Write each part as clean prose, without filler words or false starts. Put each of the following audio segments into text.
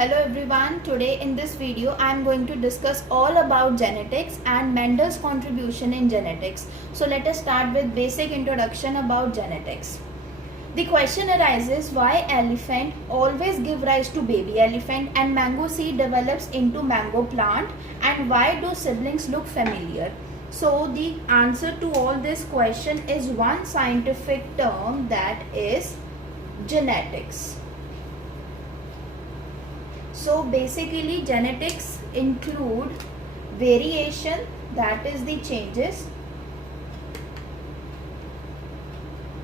Hello everyone, today in this video I am going to discuss all about genetics and Mendel's contribution in genetics. So let us start with basic introduction about genetics. The question arises why elephant always give rise to baby elephant and mango seed develops into mango plant, and why do siblings look familiar? So the answer to all this question is one scientific term, that is genetics. So basically genetics include variation, that is the changes,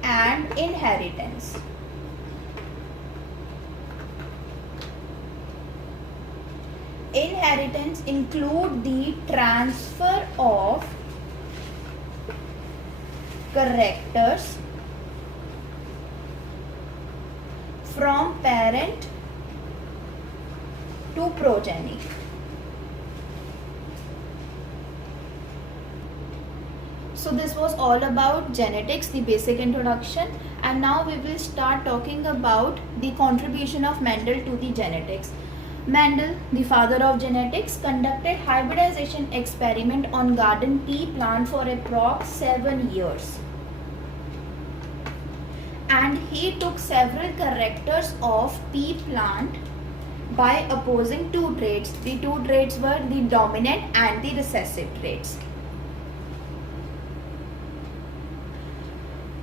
and inheritance. Inheritance include the transfer of characters from parent to progeny. So this was all about genetics, the basic introduction, and now we will start talking about the contribution of Mendel to the genetics. Mendel, the father of genetics, conducted hybridization experiment on garden pea plant for approx 7 years. And he took several characters of pea plant by opposing two traits. The two traits were the dominant and the recessive traits.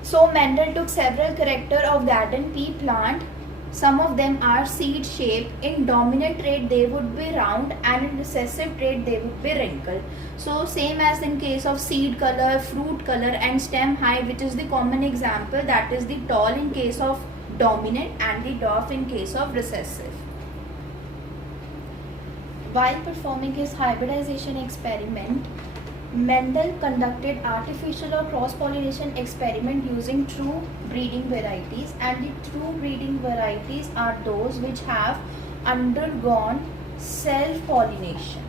So Mendel took several characters of garden pea plant. Some of them are seed shape. In dominant trait they would be round, and in recessive trait they would be wrinkled. So same as in case of seed color, fruit color and stem height, which is the common example, that is the tall in case of dominant and the dwarf in case of recessive. While performing his hybridization experiment, Mendel conducted artificial or cross-pollination experiment using true breeding varieties, and the true breeding varieties are those which have undergone self-pollination.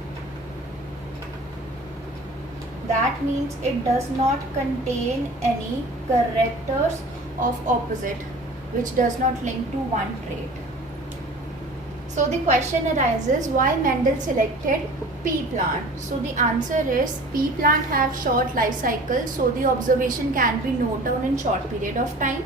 That means it does not contain any characters of opposite, which does not link to one trait. So the question arises why Mendel selected pea plant. So the answer is pea plant have short life cycle, so the observation can be noted down in short period of time,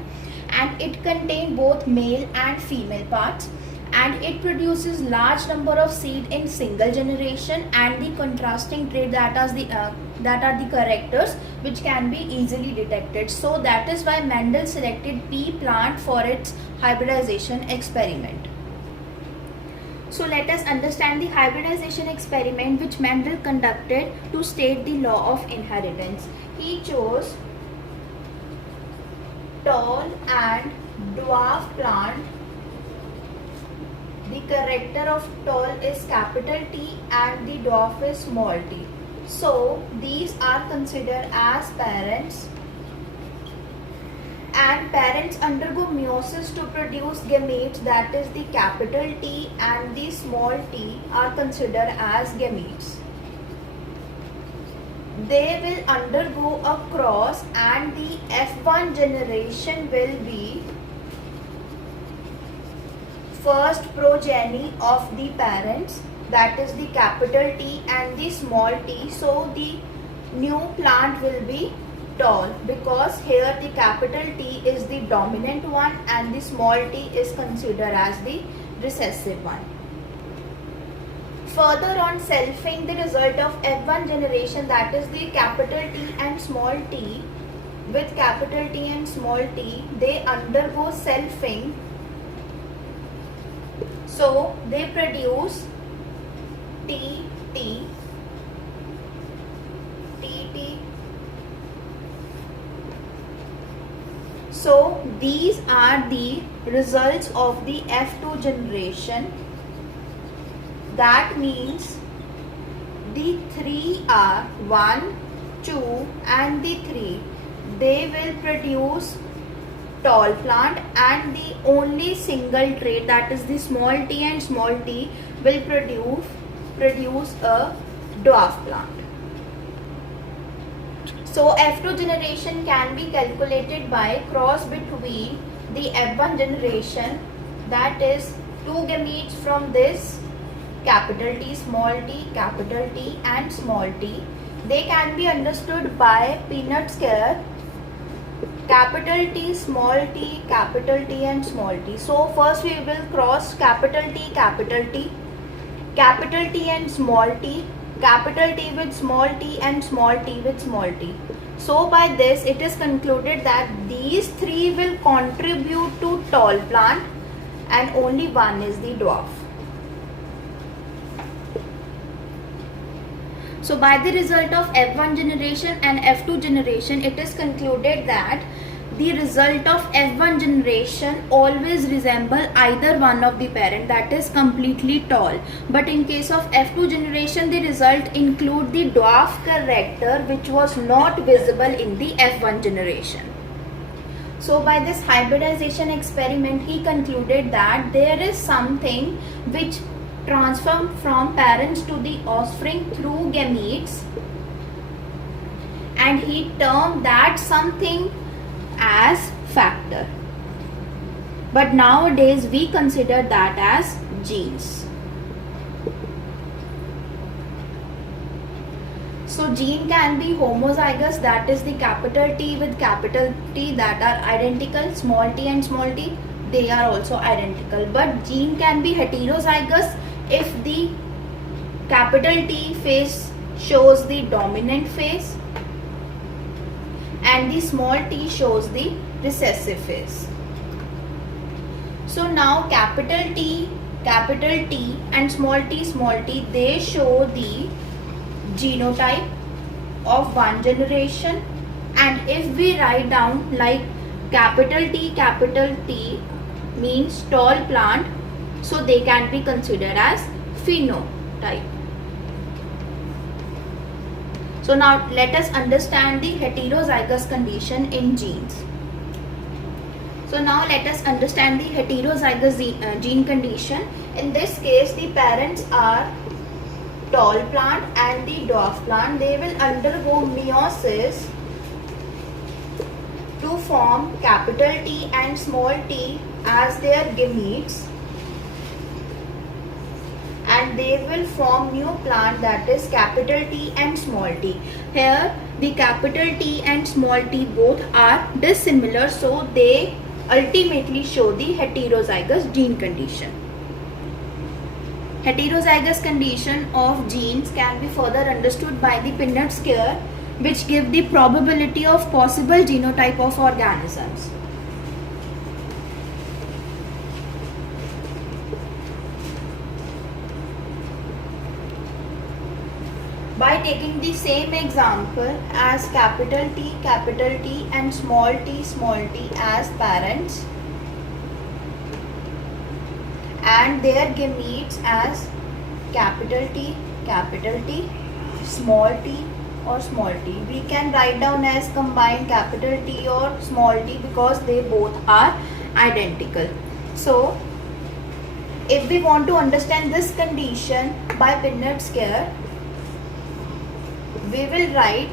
and it contains both male and female parts, and it produces large number of seed in single generation, and the contrasting trait that are the characters which can be easily detected. So that is why Mendel selected pea plant for its hybridization experiment. So let us understand the hybridization experiment which Mendel conducted to state the law of inheritance. He chose tall and dwarf plant. The character of tall is capital T and the dwarf is small t. So these are considered as parents, and parents undergo meiosis to produce gametes, that is the capital T and the small t are considered as gametes. They will undergo a cross, and the F1 generation will be first progeny of the parents, that is the capital T and the small t. So the new plant will be tall, because here the capital T is the dominant one and the small t is considered as the recessive one. Further on selfing, the result of F1 generation, that is the capital T and small t, with capital T and small t, they undergo selfing. So they produce T, T, T, T. So these are the results of the F2 generation. That means the 3 are 1, 2 and the 3. They will produce tall plant, and the only single trait, that is the small t and small t, will produce a dwarf plant. So F2 generation can be calculated by cross between the F1 generation, that is two gametes from this capital T, small t, capital T and small t. They can be understood by Peanut square, capital T, small t, capital T and small t. So first we will cross capital T, capital T, capital T and small t, capital T with small t and small t with small t. So by this it is concluded that these three will contribute to tall plant and only one is the dwarf. So by the result of F1 generation and F2 generation, it is concluded that the result of F1 generation always resemble either one of the parent, that is completely tall. But in case of F2 generation, the result include the dwarf character which was not visible in the F1 generation. So by this hybridization experiment, he concluded that there is something which transform from parents to the offspring through gametes, and he termed that something as factor. But nowadays we consider that as genes. So gene can be homozygous, that is the capital T with capital T that are identical, small t and small t, they are also identical. But gene can be heterozygous if the capital T phase shows the dominant phase and the small t shows the recessive phase. So now capital T and small t, they show the genotype of one generation, and if we write down like capital T means tall plant, so they can be considered as phenotype. So now let us understand the heterozygous condition in genes. So now let us understand the heterozygous gene condition. In this case, the parents are tall plant and the dwarf plant. They will undergo meiosis to form capital T and small t as their gametes, and they will form new plant, that is capital T and small t. Here the capital T and small t both are dissimilar, so they ultimately show the heterozygous gene condition. Heterozygous condition of genes can be further understood by the Punnett square, which give the probability of possible genotype of organisms. By taking the same example as capital T and small t as parents and their gametes as capital T, small t or small t, we can write down as combined capital T or small t because they both are identical. So if we want to understand this condition by Punnett square, we will write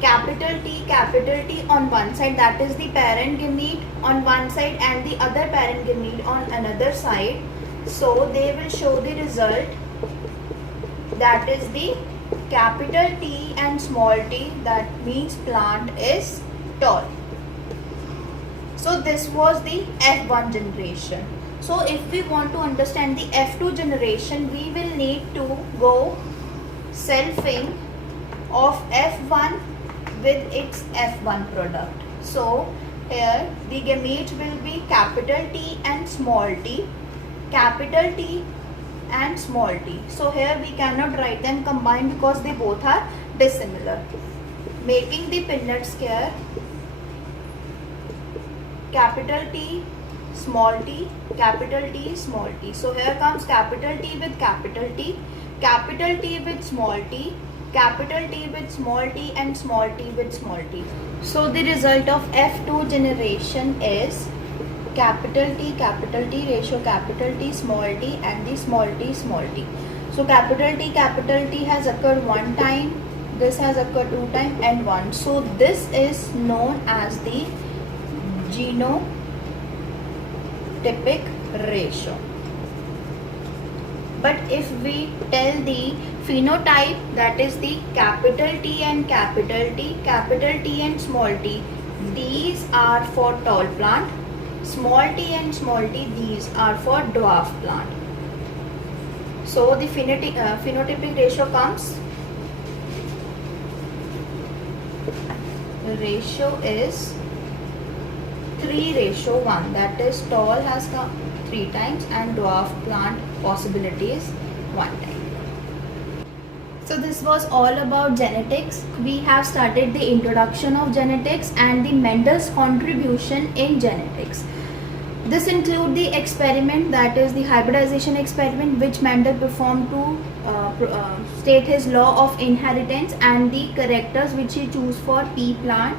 capital T on one side, that is the parent gamete on one side and the other parent gamete on another side. So they will show the result, that is the capital T and small t, that means plant is tall. So this was the F1 generation. So if we want to understand the F2 generation, we will need to go selfing of F1 with its F1 product. So here the gamete will be capital T and small t, capital T and small t. So here we cannot write them combined because they both are dissimilar, making the Punnett square capital T, small t, capital T, small t. So here comes capital T with capital T, capital T with small t, capital T with small t and small t with small t. So the result of F2 generation is capital T ratio capital T, small t and the small t. So capital T has occurred one time, this has occurred two times and one. So this is known as the genotype phenotypic ratio. But if we tell the phenotype, that is the capital T and capital T, capital T and small t, these are for tall plant, small t and small t, these are for dwarf plant. So the phenotypic ratio comes, the ratio is 3:1, that is tall has come 3 times and dwarf plant possibility is 1 time. So this was all about genetics. We have started the introduction of genetics and the Mendel's contribution in genetics. This includes the experiment, that is the hybridization experiment, which Mendel performed to state his law of inheritance, and the characters which he chose for pea plant,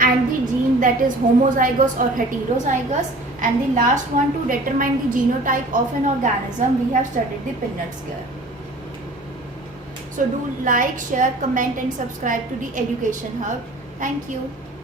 and the gene, that is homozygous or heterozygous, and the last one to determine the genotype of an organism, we have studied the Punnett scale. So do like, share, comment and subscribe to the Education Hub. Thank you.